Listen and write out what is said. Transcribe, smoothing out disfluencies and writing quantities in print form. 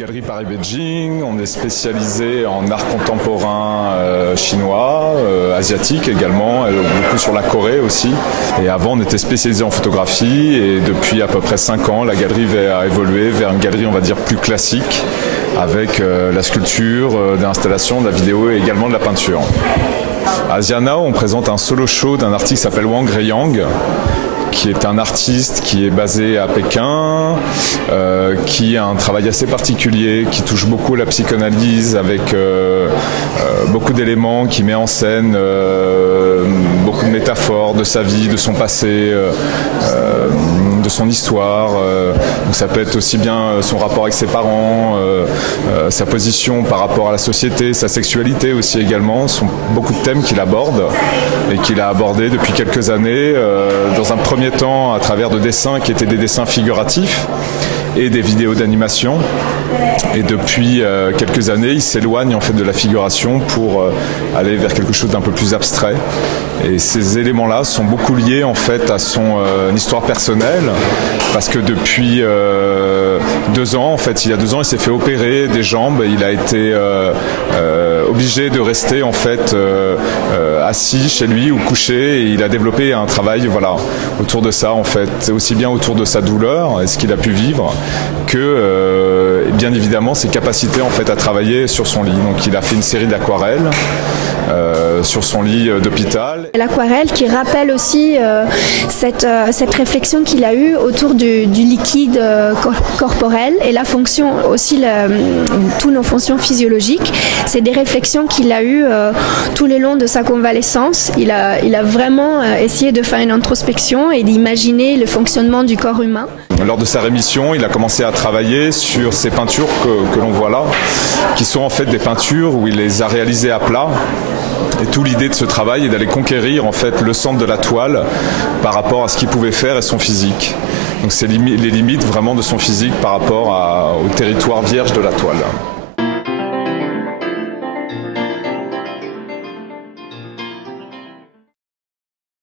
Galerie Paris-Beijing, on est spécialisé en art contemporain chinois, asiatique également, beaucoup sur la Corée aussi. Et avant on était spécialisé en photographie et depuis à peu près 5 ans la galerie a évolué vers une galerie on va dire plus classique avec la sculpture, de l'installation, de la vidéo et également de la peinture. À Zianao on présente un solo show d'un artiste qui s'appelle Wang Reiyang, qui est un artiste qui est basé à Pékin, qui a un travail assez particulier, qui touche beaucoup la psychanalyse avec beaucoup d'éléments, qui met en scène beaucoup de métaphores de sa vie, de son passé, de son histoire. Donc ça peut être aussi bien son rapport avec ses parents, sa position par rapport à la société, sa sexualité aussi également. Ce sont beaucoup de thèmes qu'il aborde et qu'il a abordés depuis quelques années dans un premier temps à travers de dessins qui étaient des dessins figuratifs et des vidéos d'animation. Et depuis quelques années, il s'éloigne en fait de la figuration pour aller vers quelque chose d'un peu plus abstrait. Et ces éléments-là sont beaucoup liés en fait à son histoire personnelle, parce que depuis 2 ans, en fait, il y a 2 ans, il s'est fait opérer des jambes. Il a été obligé de rester en fait assis chez lui ou couché. Et il a développé un travail, voilà, autour de ça en fait, aussi bien autour de sa douleur et ce qu'il a pu vivre que bien évidemment ses capacités en fait à travailler sur son lit. Donc il a fait une série d'aquarelles sur son lit d'hôpital. L'aquarelle qui rappelle aussi cette réflexion qu'il a eue autour du liquide corporel et la fonction aussi, toutes nos fonctions physiologiques. C'est des réflexions qu'il a eues tout le long de sa convalescence. Il a vraiment essayé de faire une introspection et d'imaginer le fonctionnement du corps humain. Lors de sa rémission, il a commencé à travailler sur ces peintures que l'on voit là, qui sont en fait des peintures où il les a réalisées à plat. Et toute l'idée de ce travail est d'aller conquérir en fait le centre de la toile par rapport à ce qu'il pouvait faire et son physique. Donc c'est les limites vraiment de son physique par rapport au territoire vierge de la toile.